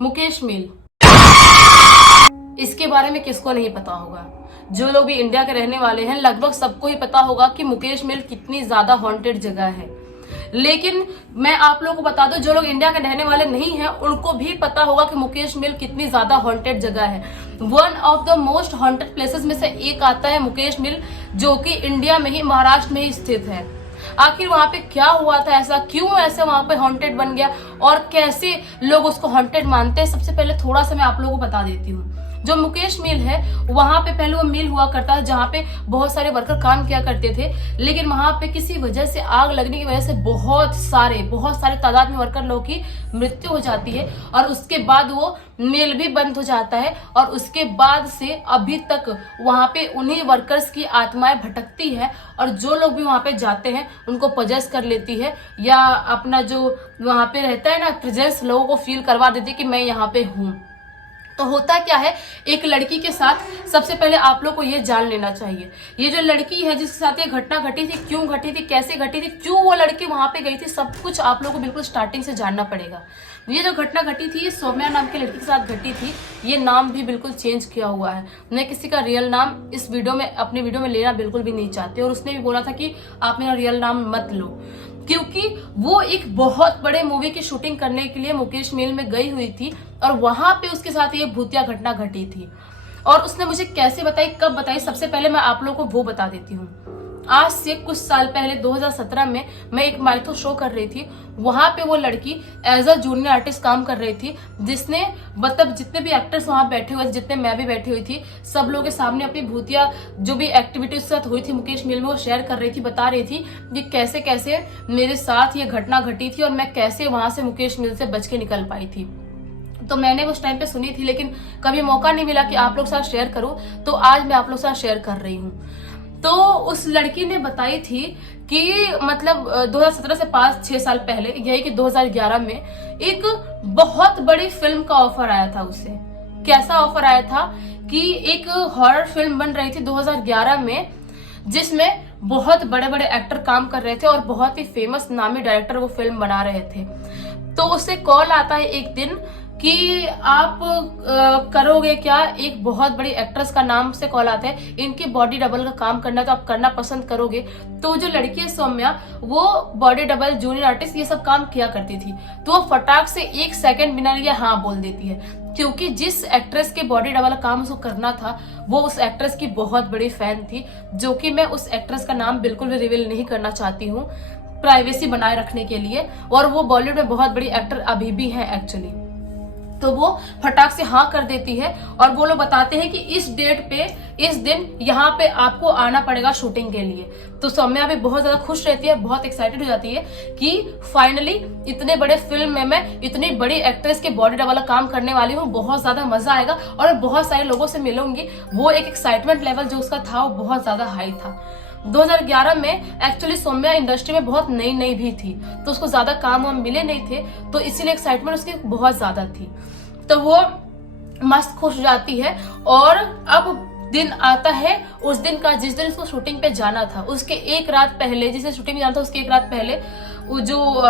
मुकेश मिल, इसके बारे में किसको नहीं पता होगा। जो लोग भी इंडिया के रहने वाले हैं लगभग सबको ही पता होगा कि मुकेश मिल कितनी ज्यादा हॉन्टेड जगह है। लेकिन मैं आप लोगों को बता दूं, जो लोग इंडिया के रहने वाले नहीं हैं उनको भी पता होगा कि मुकेश मिल कितनी ज्यादा हॉन्टेड जगह है। One of the most haunted places में से एक आता है मुकेश मिल, जो कि इंडिया में ही, महाराष्ट्र में ही स्थित है। आखिर वहां पे क्या हुआ था, ऐसा क्यों ऐसे वहां पे हॉन्टेड बन गया और कैसे लोग उसको हॉन्टेड मानते हैं, सबसे पहले थोड़ा सा मैं आप लोगों को बता देती हूँ। जो मुकेश मिल है वहां पे पहले वो मिल हुआ करता था जहां पे बहुत सारे वर्कर काम किया करते थे, लेकिन वहां पे किसी वजह से आग लगने की वजह से बहुत सारे तादाद में वर्कर लोगों की मृत्यु हो जाती है और उसके बाद वो मिल भी बंद हो जाता है। और उसके बाद से अभी तक वहां पे उन्हीं वर्कर्स की आत्माएं भटकती है और जो लोग भी वहां पे जाते हैं उनको पजेस कर लेती है या अपना जो वहां पे रहता है ना प्रेजेंस लोगों को फील करवा देती है कि मैं यहाँ पे हूँ। तो होता क्या है, एक लड़की के साथ सबसे पहले आप लोग को ये जान लेना चाहिए, ये जो लड़की है जिसके साथ ये घटना घटी थी, क्यों घटी थी, कैसे घटी थी, क्यों वो लड़की वहां पे गई थी, सब कुछ आप लोग को बिल्कुल स्टार्टिंग से जानना पड़ेगा। ये जो घटना घटी थी ये सौम्या नाम की लड़की के साथ घटी थी। ये नाम भी बिल्कुल चेंज किया हुआ है, मैं किसी का रियल नाम इस वीडियो में अपनी वीडियो में लेना बिल्कुल भी नहीं चाहती और उसने भी बोला था कि आप मेरा रियल नाम मत लो, क्योंकि वो एक बहुत बड़े मूवी की शूटिंग करने के लिए मुकेश मिल में गई हुई थी और वहां पे उसके साथ ये भूतिया घटना घटी थी। और उसने मुझे कैसे बताई, कब बताई, सबसे पहले मैं आप लोगों को वो बता देती हूँ। आज से कुछ साल पहले 2017 में मैं एक माइथो शो कर रही थी, वहां पे वो लड़की एज अ जूनियर आर्टिस्ट काम कर रही थी, जिसने मतलब जितने भी एक्टर्स वहां बैठे हुए थे, जितने मैं भी बैठी हुई थी, सब लोगों के सामने अपनी भूतिया जो भी एक्टिविटीज साथ हुई थी मुकेश मिल में वो शेयर कर रही थी, बता रही थी कि कैसे कैसे मेरे साथ ये घटना घटी थी और मैं कैसे वहां से मुकेश मिल से बच के निकल पाई थी। तो मैंने उस टाइम पे सुनी थी लेकिन कभी मौका नहीं मिला कि आप लोग साथ शेयर करूं, तो आज मैं आप लोग साथ शेयर कर रही हूँ। तो उस लड़की ने बताई थी कि मतलब 2017 से 5-6 साल पहले, यही कि 2011 में एक बहुत बड़ी फिल्म का ऑफर आया था उसे। कैसा ऑफर आया था कि एक हॉरर फिल्म बन रही थी 2011 में, जिसमें बहुत बड़े बड़े एक्टर काम कर रहे थे और बहुत ही फेमस नामी डायरेक्टर वो फिल्म बना रहे थे। तो उससे कॉल आता है एक दिन कि आप करोगे क्या, एक बहुत बड़ी एक्ट्रेस का नाम से कॉल आता है, इनकी बॉडी डबल का काम करना है तो आप करना पसंद करोगे। तो जो लड़की है सौम्या, वो बॉडी डबल, जूनियर आर्टिस्ट, ये सब काम किया करती थी। तो वो फटाक से 1 सेकंड बिना लिए हाँ बोल देती है, क्योंकि जिस एक्ट्रेस के बॉडी डबल का काम उसको करना था वो उस एक्ट्रेस की बहुत बड़ी फैन थी, जो कि मैं उस एक्ट्रेस का नाम बिल्कुल भी रिवील नहीं करना चाहती हूँ, प्राइवेसी बनाए रखने के लिए। और वो बॉलीवुड में बहुत बड़ी एक्टर अभी भी है एक्चुअली। तो वो फटाक से हाँ कर देती है और वो लोग बताते हैं कि इस डेट पे, इस दिन यहाँ पे आपको आना पड़ेगा शूटिंग के लिए। तो सौम्या भी बहुत ज्यादा खुश रहती है, बहुत एक्साइटेड हो जाती है कि फाइनली इतने बड़े फिल्म में मैं इतनी बड़ी एक्ट्रेस के बॉडी डबल काम करने वाली हूँ, बहुत ज्यादा मजा आएगा और बहुत सारे लोगों से मिलूंगी। वो एक एक्साइटमेंट लेवल जो उसका था वो बहुत ज्यादा हाई था। 2011 में एक्चुअली सौम्या इंडस्ट्री में बहुत नई भी थी, तो उसको ज्यादा काम वाम मिले नहीं थे, तो इसीलिए एक्साइटमेंट उसकी बहुत ज्यादा थी। तो वो मस्त खुश हो जाती है और अब दिन आता है उस दिन का जिस दिन उसको शूटिंग पे जाना था। उसके एक रात पहले, जिसे शूटिंग में जाना था उसके एक रात पहले वो जो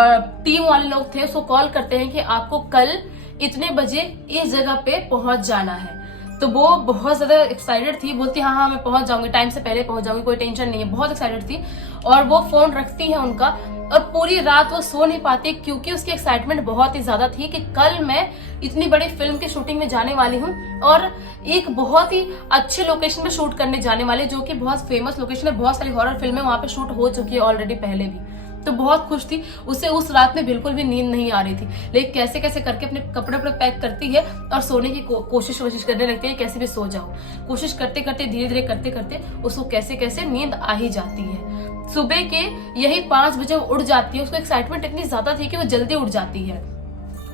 टीम वाले लोग थे उसको कॉल करते हैं कि आपको कल इतने बजे इस जगह पे पहुंच जाना है। तो वो बहुत ज्यादा एक्साइटेड थी, बोलती हाँ मैं पहुंच जाऊंगी, टाइम से पहले पहुंच जाऊंगी, कोई टेंशन नहीं है, बहुत एक्साइटेड थी। और वो फोन रखती है उनका और पूरी रात वो सो नहीं पाती, क्योंकि उसकी एक्साइटमेंट बहुत ही ज्यादा थी कि कल मैं इतनी बड़ी फिल्म की शूटिंग में जाने वाली हूँ और एक बहुत ही अच्छे लोकेशन पे शूट करने जाने वाली, जो कि बहुत फेमस लोकेशन है, बहुत सारी हॉरर फिल्में वहां पे शूट हो चुकी है ऑलरेडी पहले भी। तो बहुत खुश थी, उसे उस रात में बिल्कुल भी नींद नहीं आ रही थी, लेकिन कैसे कैसे करके अपने कपड़े पैक करती है और सोने की कोशिश करने लगती है, कैसे भी सो जाओ। कोशिश करते करते धीरे धीरे करते करते उसको कैसे कैसे नींद आ ही जाती है। सुबह के यही 5 बजे वो उठ जाती है, उसको एक्साइटमेंट इतनी ज्यादा थी कि वो जल्दी उठ जाती है।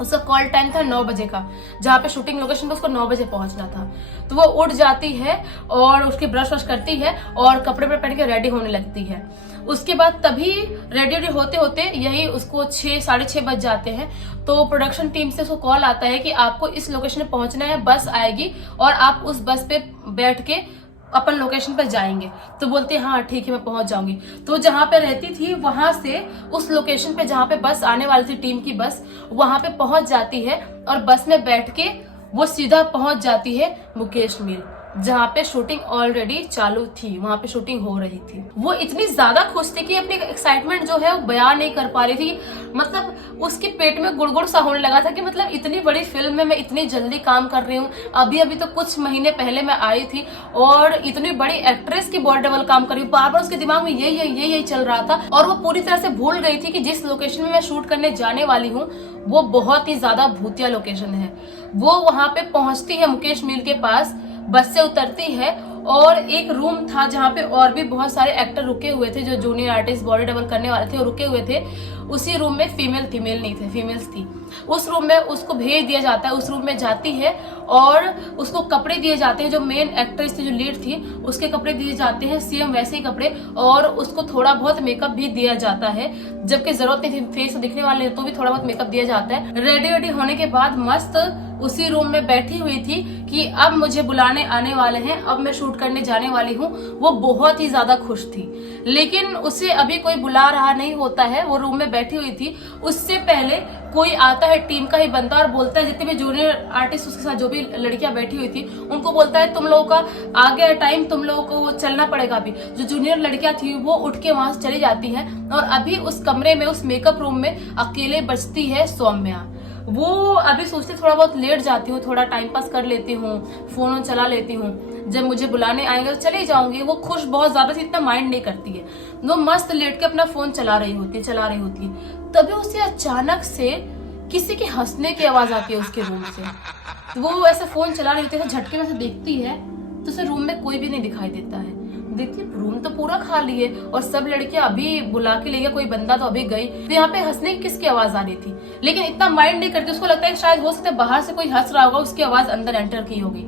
उसका कॉल टाइम था 9 बजे का, जहाँ पे शूटिंग लोकेशन पे उसको 9 बजे पहुंचना था। तो वो उठ जाती है और उसकी ब्रश वश करती है और कपड़े पर पहन के रेडी होने लगती है। उसके बाद तभी रेडी होते होते यही उसको 6-6:30 बज जाते हैं। तो प्रोडक्शन टीम से उसको कॉल आता है कि आपको इस लोकेशन पे पहुंचना है, बस आएगी और आप उस बस पे बैठ के अपन लोकेशन पर जाएंगे। तो बोलती है हाँ ठीक है मैं पहुंच जाऊंगी। तो जहां पे रहती थी वहां से उस लोकेशन पे जहां पे बस आने वाली थी, टीम की बस, वहां पे पहुंच जाती है और बस में बैठ के वो सीधा पहुंच जाती है मुकेश मिल, जहाँ पे शूटिंग ऑलरेडी चालू थी, वहां पे शूटिंग हो रही थी। वो इतनी ज्यादा खुश थी कि अपनी एक्साइटमेंट जो है वो बयान नहीं कर पा रही थी। मतलब उसके पेट में गुड़गुड़ सा होने लगा था कि मतलब इतनी बड़ी फिल्म में मैं इतनी जल्दी काम कर रही हूँ, अभी अभी तो कुछ महीने पहले मैं आई थी और इतनी बड़ी एक्ट्रेस की बॉडी डबल काम कर रही हूँ। बार बार उसके दिमाग में यही चल रहा था और वो पूरी तरह से भूल गई थी कि जिस लोकेशन में मैं शूट करने जाने वाली हूँ वो बहुत ही ज्यादा भूतिया लोकेशन है। वो वहां पे पहुंचती है मुकेश मिल के पास, बस से उतरती है और एक रूम था जहाँ पे और भी बहुत सारे एक्टर रुके हुए थे, जो जूनियर आर्टिस्ट बॉडी डबल करने वाले थे वो रुके हुए थे। उसी रूम में फीमेल थी, मेल नहीं थे, फीमेल्स थी। उस रूम में उसको भेज दिया जाता है, उस रूम में जाती है और उसको कपड़े दिए जाते हैं। जो मेन एक्ट्रेस थी, जो लीड थी, उसके कपड़े दिए जाते हैं, सेम वैसे ही कपड़े, और उसको थोड़ा बहुत मेकअप भी दिया जाता है, जबकि जरूरत नहीं थी, फेस दिखने वाले तो भी थोड़ा बहुत मेकअप दिया जाता है। रेडी होने के बाद मस्त उसी रूम में बैठी हुई थी कि अब मुझे बुलाने आने वाले हैं, अब मैं शूट करने जाने वाली हूँ। वो बहुत ही ज्यादा खुश थी, लेकिन उसे अभी कोई बुला रहा नहीं होता है, वो रूम में बैठी हुई थी। उससे पहले कोई आता है टीम का ही बंदा और बोलता है, जितने भी जूनियर आर्टिस्ट उसके साथ जो भी लड़कियां बैठी हुई थी उनको बोलता है तुम लोगों का आ गया टाइम, तुम लोगों को चलना पड़ेगा। अभी जो जूनियर लड़कियां थी वो उठ के वहां से चली जाती हैं और अभी उस कमरे में, उस मेकअप रूम में अकेले बचती है सौम्या। वो अभी सोचती थोड़ा बहुत लेट जाती हूँ, थोड़ा टाइम पास कर लेती हूँ, फोन चला लेती हूँ, जब मुझे बुलाने आएंगे तो चले जाऊंगी। वो खुश बहुत ज्यादा थी, इतना माइंड नहीं करती है। वो मस्त लेट के अपना फोन चला रही होती है। तभी उसे अचानक से किसी के हंसने की आवाज आती है उसके रूम से। वो ऐसे फोन चला रही होती है, झटके में से देखती है तो उसे रूम में कोई भी नहीं दिखाई देता है। देखती रूम तो पूरा खाली है और सब लड़कियां अभी बुला के ले गया, कोई बंदा तो अभी गई। तो यहाँ पे हंसने की किसकी आवाज आ रही थी, लेकिन इतना माइंड नहीं करती। उसको लगता है शायद हो सकता है बाहर से कोई हंस रहा होगा, उसकी आवाज अंदर एंटर की होगी।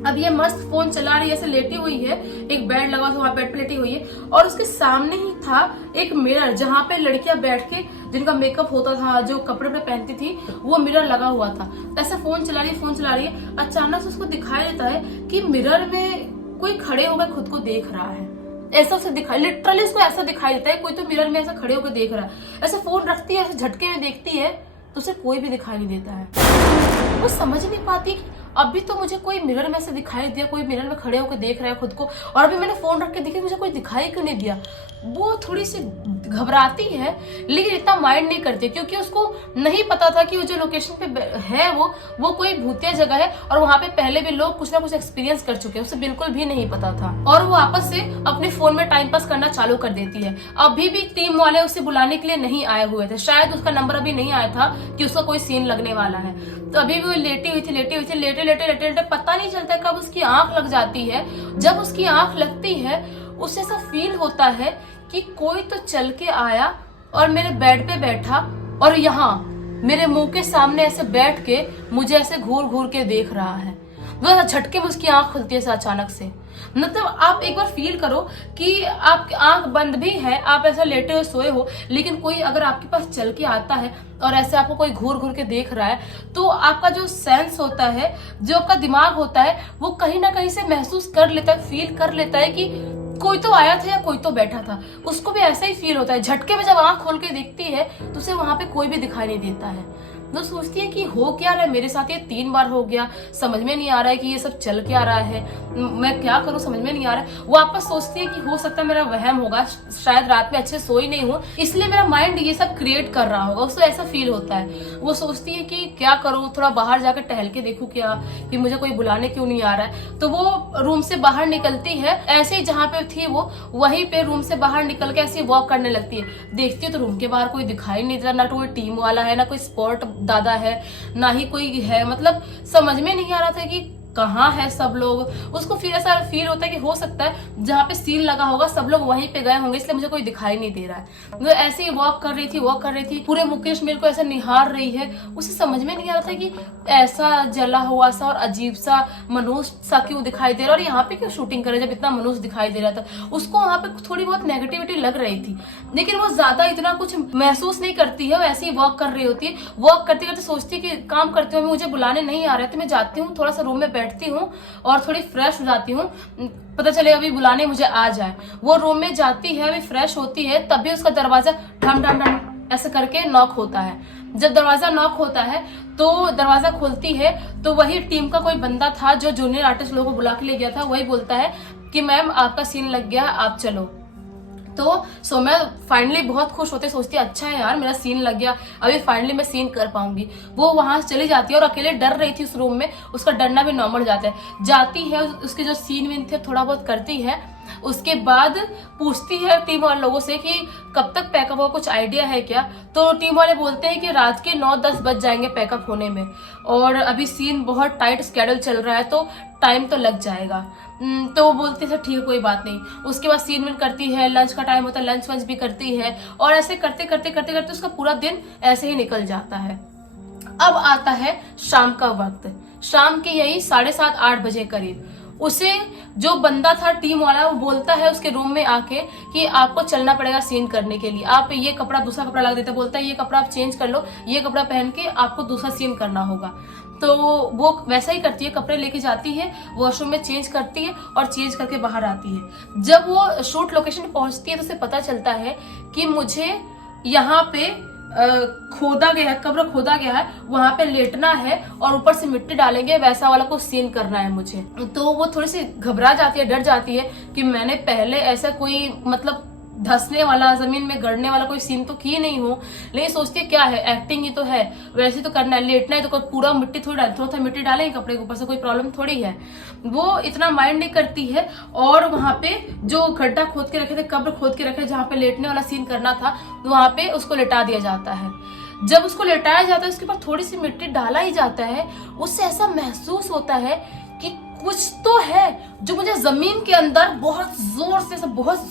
अब ये मस्त फोन चला रही है, ऐसे लेटी हुई है, एक बेड लगा था वहां, बेड पे लेटी हुई है और उसके सामने ही था एक मिरर, जहाँ पे लड़कियां बैठ के जिनका मेकअप होता था, जो कपड़े पे पहनती थी, वो मिरर लगा हुआ था। ऐसा फोन चला रही है। अचानक से उसको दिखाई देता है कि मिरर में कोई खड़े होकर खुद को देख रहा है। ऐसा उसे दिखाई, लिटरली उसको ऐसा दिखाई देता है कोई तो मिरर में ऐसा खड़े होकर देख रहा है। ऐसे फोन रखती है, ऐसे झटके में देखती है तो उसे कोई भी दिखाई नहीं देता है। वो समझ नहीं पाती अभी तो मुझे कोई मिरर में से दिखाई दिया, कोई मिरर में खड़े होकर देख रहा है खुद को, और अभी मैंने फोन रख के देखा मुझे कोई दिखाई क्यों नहीं दिया। वो थोड़ी सी घबराती है, लेकिन इतना माइंड नहीं करती क्योंकि उसको नहीं पता था कि वो जो लोकेशन पे है वो कोई भूतिया जगह है और वहां पे पहले भी लोग कुछ ना कुछ एक्सपीरियंस कर चुके हैं। उसे बिल्कुल भी नहीं पता था और वो आपस से अपने फोन में टाइम पास करना चालू कर देती है। अभी भी टीम वाले उसे बुलाने के लिए नहीं आए हुए थे, शायद उसका नंबर अभी नहीं आया था कि उसका कोई सीन लगने वाला है। तो अभी भी वो लेटी हुई थी, लेटे पता नहीं चलता कब उसकी आंख लग जाती है। जब उसकी आंख लगती है उसे ऐसा फील होता है कि कोई तो चल के आया और मेरे बेड पे बैठा और यहाँ मेरे मुंह के सामने ऐसे बैठ के मुझे ऐसे घूर घूर के देख रहा है। वो झटके में उसकी आंख खुलती है अचानक से। मतलब आप एक बार फील करो कि आपकी आंख बंद भी है, आप ऐसा लेटे हुए सोए हो, लेकिन कोई अगर आपके पास चल के आता है और ऐसे आपको कोई घूर घूर के देख रहा है, तो आपका जो सेंस होता है, जो आपका दिमाग होता है, वो कहीं ना कहीं से महसूस कर लेता है, फील कर लेता है कि कोई तो आया था या कोई तो बैठा था। उसको भी ऐसा ही फील होता है। झटके में जब आंख खोल के देखती है तो उसे वहां पे कोई भी दिखाई नहीं देता है। वो सोचती है कि हो क्या रहा है मेरे साथ, ये 3 बार हो गया, समझ में नहीं आ रहा है कि ये सब चल क्या रहा है, मैं क्या करूं समझ में नहीं आ रहा है। वो आपस सोचती है कि हो सकता है मेरा वहम होगा, शायद रात में अच्छे सोई नहीं हूँ इसलिए मेरा माइंड ये सब क्रिएट कर रहा होगा। उसको ऐसा फील होता है। वो सोचती है कि क्या करूं, थोड़ा बाहर जाकर टहल के देखूं क्या, कि मुझे कोई बुलाने क्यों नहीं आ रहा है। तो वो रूम से बाहर निकलती है, ऐसे ही जहाँ पे थी वो वहीं पे रूम से बाहर निकल के ऐसे वॉक करने लगती है। देखती है तो रूम के बाहर कोई दिखाई नहीं देता, ना तो कोई टीम वाला है, ना कोई स्पॉट दादा है, ना ही कोई है। मतलब समझ में नहीं आ रहा था कि कहाँ है सब लोग। उसको फिर ऐसा फील होता है कि हो सकता है जहाँ पे सीन लगा होगा सब लोग वहीं पे गए होंगे, इसलिए मुझे कोई दिखाई नहीं दे रहा है। वो ऐसे ही वॉक कर रही थी, पूरे मुकेश मिल को ऐसे निहार रही है। उसे समझ में नहीं आ रहा था कि ऐसा जला हुआ सा और अजीब सा मनुष्य सा क्यों दिखाई दे रहा है और यहाँ पे क्यों शूटिंग करे जब इतना मनुष्य दिखाई दे रहा था। उसको वहां पे थोड़ी बहुत नेगेटिविटी लग रही थी, लेकिन वो ज्यादा इतना कुछ महसूस नहीं करती है। वो ऐसे ही वॉक कर रही होती है। वॉक करते करते सोचती है कि काम करते हुए मुझे बुलाने नहीं आ रहे, तो मैं जाती हूँ, थोड़ा सा रूम में बैठती हूँ और थोड़ी फ्रेश हो जाती हूँ, पता चले अभी बुलाने मुझे आ जाए। वो रूम में जाती है, अभी फ्रेश होती है, तभी उसका दरवाजा ठम ठम ठम ऐसे करके नॉक होता है। जब दरवाजा नॉक होता है तो दरवाजा खोलती है तो वही टीम का कोई बंदा था जो जूनियर आर्टिस्ट लोगों को बुला के ले गया था, वही बोलता है कि मैम आपका सीन लग गया, आप चलो। तो सौम्या फाइनली बहुत खुश होते, सोचती है अच्छा है यार मेरा सीन लग गया, अभी फाइनली मैं सीन कर पाऊंगी। वो वहां से चली जाती है और अकेले डर रही थी उस रूम में, उसका डरना भी नॉर्मल जाता है। जाती है, उसके जो सीन विन थे थोड़ा बहुत करती है, उसके बाद पूछती है टीम वाले लोगों से कि कब तक पैकअप होगा, कुछ आइडिया है क्या। तो टीम वाले बोलते हैं कि रात के 9-10 बज जाएंगे पैकअप होने में, और अभी सीन बहुत टाइट स्केड्यूल चल रहा है तो टाइम तो लग जाएगा। तो वो बोलते हैं ठीक है कोई बात नहीं। उसके बाद सीन विन करती है, लंच का टाइम होता है, लंच वंच भी करती है, और ऐसे करते करते करते करते उसका पूरा दिन ऐसे ही निकल जाता है। अब आता है शाम का वक्त, शाम के यही 7:30-8 बजे करीब उसे जो बंदा था टीम वाला, वो बोलता है उसके रूम में आके कि आपको चलना पड़ेगा सीन करने के लिए, आप ये कपड़ा दूसरा कपड़ा लगा देते, बोलता है ये कपड़ा आप चेंज कर लो, ये कपड़ा पहन के आपको दूसरा सीन करना होगा। तो वो वैसा ही करती है, कपड़े लेके जाती है, वॉशरूम में चेंज करती है और चेंज करके बाहर आती है। जब वो शूट लोकेशन पे पहुंचती है तो उसे पता चलता है कि मुझे यहाँ पे खोदा गया है, कब्र खोदा गया है, वहां पे लेटना है और ऊपर से मिट्टी डालेंगे, वैसा वाला कुछ सीन करना है मुझे। तो वो थोड़ी सी घबरा जाती है, डर जाती है कि मैंने पहले ऐसा कोई मतलब धंसने वाला, जमीन में गड़ने वाला कोई सीन तो की नहीं हूँ, लेकिन सोचती है क्या है, एक्टिंग ही तो है, वैसे तो करना है, लेटना है तो कोई पूरा मिट्टी थोड़ी डाल, थोड़ा सा मिट्टी डालेंगे कपड़े के ऊपर से, कोई प्रॉब्लम थोड़ी है। वो इतना माइंड नहीं करती है, और वहां पे जो गड्ढा खोद के रखे थे, कब्र खोद के रखे जहाँ पे लेटने वाला सीन करना था, वहां पे उसको लेटा दिया जाता है। जब उसको लेटाया जाता है उसके ऊपर थोड़ी सी मिट्टी डाला ही जाता है, उससे ऐसा महसूस होता है कि कुछ तो है जो मुझे जमीन के अंदर बहुत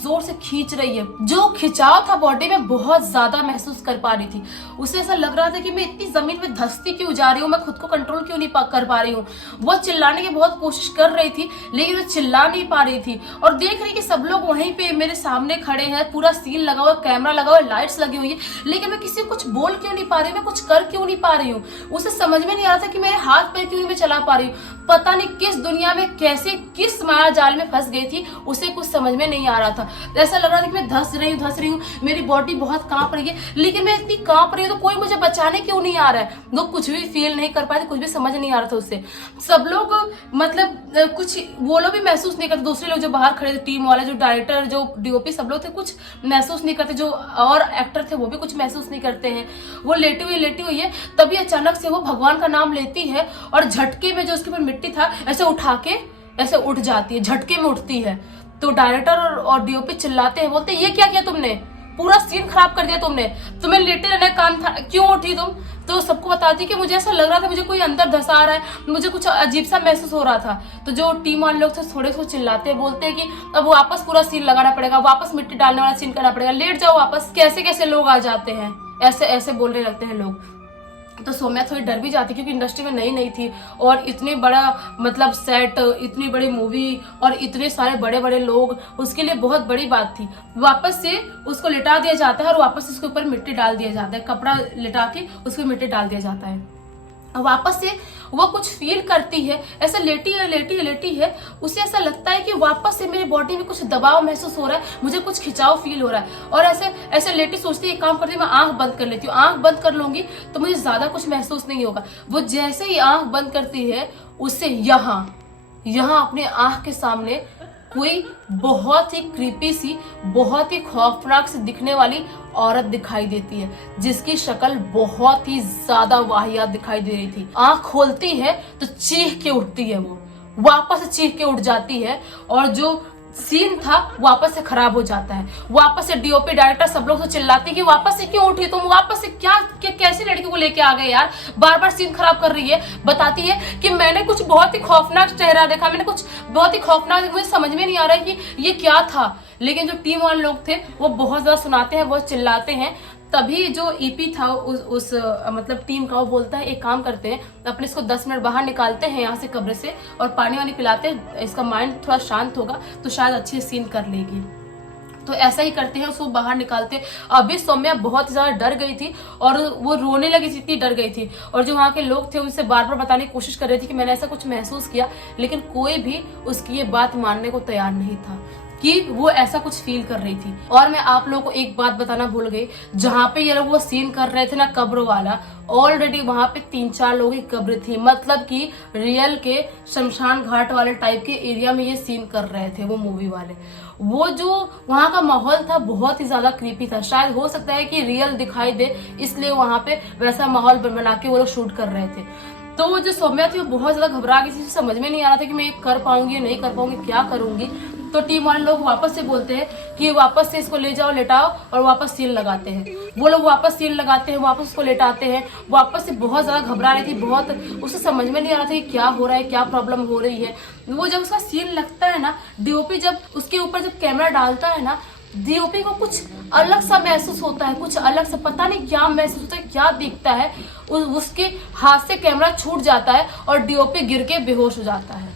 जोर से खींच रही है। जो खिंचाव था बॉडी में बहुत ज्यादा महसूस कर पा रही थी। उसे ऐसा लग रहा था कि मैं इतनी जमीन में धंसती क्यों जा रही हूँ, मैं खुद को कंट्रोल क्यों नहीं कर पा रही हूँ। वो चिल्लाने की बहुत कोशिश कर रही थी लेकिन वो चिल्ला नहीं पा रही थी, और देख रही कि सब लोग वहीं पे मेरे सामने खड़े हैं, पूरा सीन लगा हुआ, कैमरा लगा हुआ, लाइट्स लगी हुई है, लेकिन मैं किसी को कुछ बोल क्यों नहीं पा रही हूँ, मैं कुछ कर क्यों नहीं पा रही हूँ। उसे समझ में नहीं आ रहा था कि मेरे हाथ पैर क्यों नहीं मैं चला पा रही हूँ। पता नहीं किस दुनिया में कैसे किस माया जाल में फंस गई थी, उसे कुछ समझ में नहीं आ रहा था। ऐसा लग रहा था कि मैं धंस रही हूँ, मेरी बॉडी बहुत कांप रही है, लेकिन मैं इतनी कांप रही हूँ तो कोई मुझे बचाने क्यों नहीं आ रहा है। लोग कुछ भी फील नहीं कर पाए थे, कुछ भी समझ नहीं आ रहा था उससे। सब लोग मतलब कुछ वो लोग भी महसूस नहीं करते, दूसरे लोग जो बाहर खड़े थे, टीम वाले, जो डायरेक्टर, जो डीओपी, सब लोग थे, कुछ महसूस नहीं करते, जो और एक्टर थे वो भी कुछ महसूस नहीं करते हैं। वो लेटी हुई है, तभी अचानक से वो भगवान का नाम लेती है और झटके में जो उसके ऊपर मिट्टी था ऐसे उठा के ऐसे उठ जाती है, झटके में उठती है। तो डायरेक्टर और डीओपी चिल्लाते हैं, बोलते हैं ये क्या किया तुमने, पूरा सीन खराब कर दिया तुमने, तुम्हें लेटे रहने का काम था, क्यों उठी तुम। तो सबको बताती कि मुझे ऐसा लग रहा था, मुझे कोई अंदर धंसा रहा है, मुझे कुछ अजीब सा महसूस हो रहा था। तो जो टीम वाले लोग थे थोड़े से चिल्लाते हैं, बोलते हैं कि अब वापस पूरा सीन लगाना पड़ेगा, वापस मिट्टी डालने वाला सीन करना पड़ेगा, लेट जाओ वापस। कैसे कैसे लोग आ जाते हैं, ऐसे ऐसे बोलने लगते हैं लोग। तो सौम्या थोड़ी डर भी जाती क्योंकि इंडस्ट्री में नई थी, और इतने बड़ा मतलब सेट, इतनी बड़ी मूवी और इतने सारे बड़े बड़े लोग, उसके लिए बहुत बड़ी बात थी। वापस से उसको लिटा दिया जाता है और वापस उसके ऊपर मिट्टी डाल दिया जाता है, कपड़ा लिटा के उसमें मिट्टी डाल दिया जाता है। वापस से वो कुछ फील करती है, ऐसा लेटी है, उसे ऐसा लगता है कि वापस से मेरी बॉडी में कुछ दबाव महसूस हो रहा है, मुझे कुछ खिंचाव फील हो रहा है, और ऐसे लेटी सोचती है एक काम करती है, मैं आंख बंद कर लेती हूँ, आंख बंद कर लूंगी तो मुझे ज्यादा कुछ महसूस नहीं होगा। वो जैसे ही आंख बंद करती है, उससे यहाँ अपने आंख के सामने कोई बहुत ही क्रीपी सी, बहुत ही खौफनाक से दिखने वाली औरत दिखाई देती है, जिसकी शक्ल बहुत ही ज्यादा वाहियात दिखाई दे रही थी। आंख खोलती है तो चीख के उठती है, वो वापस से चीख के उठ जाती है, और जो सीन था वापस से खराब हो जाता है। वापस से डीओपी, डायरेक्टर, सब लोग तो चिल्लाते हैं कि वापस से क्यों उठी तुम, वापस से क्या कैसी लड़की को लेके आ गए यार, बार बार सीन खराब कर रही है। बताती है कि मैंने कुछ बहुत ही खौफनाक चेहरा देखा, मैंने कुछ बहुत ही खौफनाक, मुझे समझ में नहीं आ रहा है कि ये क्या था। लेकिन जो टीम वाले लोग थे वो बहुत ज्यादा सुनाते हैं, बहुत चिल्लाते हैं। तभी जो ईपी था उस मतलब टीम का, वो बोलता है एक काम करते हैं, अपने इसको 10 मिनट बाहर निकालते हैं यहाँ से कब्र से, और पानी वानी पिलाते हैं, इसका माइंड थोड़ा शांत होगा तो शायद अच्छी सीन कर लेगी। तो ऐसा ही करते हैं, उसको बाहर निकालते हैं। अभी सौम्या बहुत ज्यादा डर गई थी और वो रोने लगी थी, इतनी डर गई थी। और जो वहां के लोग थे उनसे बार बार बताने की कोशिश कर रहे थे कि मैंने ऐसा कुछ महसूस किया, लेकिन कोई भी उसकी ये बात मानने को तैयार नहीं था कि वो ऐसा कुछ फील कर रही थी। और मैं आप लोगों को एक बात बताना भूल गई, जहां पे ये लोग वो सीन कर रहे थे ना कब्र वाला, ऑलरेडी वहां पे 3-4 लोगों की कब्र थी। मतलब कि रियल के शमशान घाट वाले टाइप के एरिया में ये सीन कर रहे थे वो मूवी वाले। वो जो वहां का माहौल था बहुत ही ज्यादा क्रीपी था। शायद हो सकता है कि रियल दिखाई दे, इसलिए वहां पे वैसा माहौल बना के वो लोग शूट कर रहे थे। तो वो जो सौम्या थी वो बहुत ज्यादा घबरा गई थी, समझ में नहीं आ रहा था कि मैं कर पाऊंगी या नहीं कर पाऊंगी, क्या करूंगी। तो टीम वाले लोग वापस से बोलते हैं कि वापस से इसको ले जाओ, लेटाओ, और वापस सील लगाते हैं। वो लोग वापस सील लगाते हैं, वापस उसको लेटाते हैं। वापस से बहुत ज्यादा घबरा रही थी, बहुत उसे समझ में नहीं आ रहा था कि क्या हो रहा है, क्या प्रॉब्लम हो रही है। वो जब उसका सील लगता है ना, डीओपी जब उसके ऊपर जब कैमरा डालता है ना, डीओपी को कुछ अलग सा महसूस होता है, कुछ अलग सा, पता नहीं क्या महसूस होता है, क्या दिखता है। उसके हाथ से कैमरा छूट जाता है और डीओपी गिर के बेहोश हो जाता है।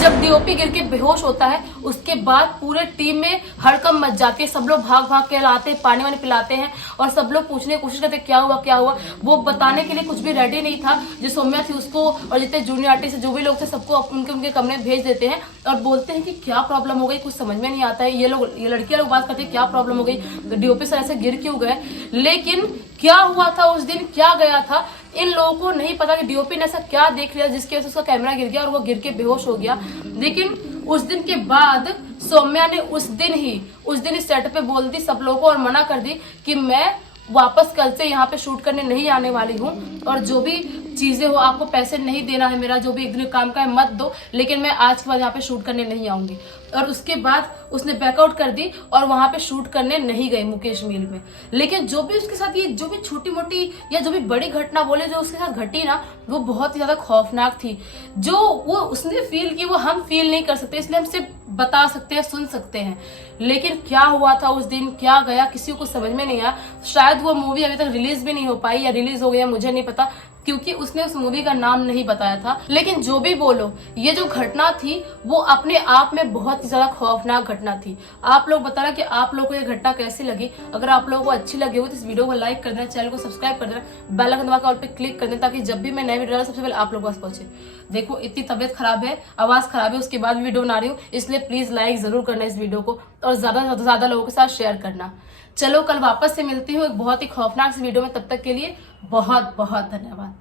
जब डीओपी गिर के बेहोश होता है, उसके बाद पूरे टीम में हड़कंप मच जाती है। सब लोग भाग भाग के लाते हैं, पानी वानी पिलाते हैं, और सब लोग पूछने की कोशिश करते हैं क्या हुआ क्या हुआ। वो बताने के लिए कुछ भी रेडी नहीं था। जो सौम्या थी उसको और जितने जूनियर आर्टिस्ट जो भी लोग थे सबको उनके कमरे में भेज देते हैं और बोलते हैं कि क्या प्रॉब्लम हो गई, कुछ समझ में नहीं आता है। ये लड़कियां लोग बात करते हैं क्या प्रॉब्लम हो गई, तो डीओपी सर ऐसे गिर क्यों गए। लेकिन क्या हुआ था उस दिन, क्या गया था, इन लोगों को नहीं पता कि डीओपी ने ऐसा क्या देख लिया जिसकी वजह से उसका कैमरा गिर गया और वो गिर के बेहोश हो गया। लेकिन उस दिन के बाद सौम्या ने उस दिन ही सेट पे बोल दी सब लोगों को और मना कर दी कि मैं वापस कल से यहाँ पे शूट करने नहीं आने वाली हूँ, और जो भी चीजें हो आपको पैसे नहीं देना है, मेरा जो भी एक दिन काम का है मत दो, लेकिन मैं आज के बाद यहाँ पे शूट करने नहीं आऊंगी। और उसके बाद उसने बैकआउट कर दी और वहां पे शूट करने नहीं गई मुकेश मिल में। लेकिन जो भी उसके साथ ये जो भी छोटी मोटी या जो भी बड़ी घटना बोले जो उसके साथ घटी ना, वो बहुत ही ज्यादा खौफनाक थी। जो वो उसने फील की वो हम फील नहीं कर सकते, इसलिए हम सिर्फ बता सकते हैं, सुन सकते हैं। लेकिन क्या हुआ था उस दिन, क्या गया, किसी को समझ में नहीं आया। शायद वो मूवी अभी तक रिलीज भी नहीं हो पाई, या रिलीज हो गया मुझे नहीं पता, क्योंकि उसने उस मूवी का नाम नहीं बताया था। लेकिन जो भी बोलो, ये जो घटना थी वो अपने आप में बहुत ही ज्यादा खौफनाक घटना थी। आप लोग बताना कि आप लोगों को ये घटना कैसी लगी। अगर आप लोगों को अच्छी लगी हो तो इस वीडियो को लाइक कर देना, चैनल को सब्सक्राइब कर देना, बेल आइकन दबा के ऑल पे क्लिक कर देना, ताकि जब भी मैं नए वीडियो डालूं सबसे पहले आप लोगों के पास पहुंचे। देखो इतनी तबियत खराब है, आवाज खराब है, उसके बाद भी वीडियो बना रही हूँ, इसलिए प्लीज लाइक जरूर करना इस वीडियो को और ज्यादा लोगों के साथ शेयर करना। चलो कल वापस से मिलती हूँ एक बहुत ही खौफनाक सी वीडियो में, तब तक के लिए बहुत बहुत धन्यवाद।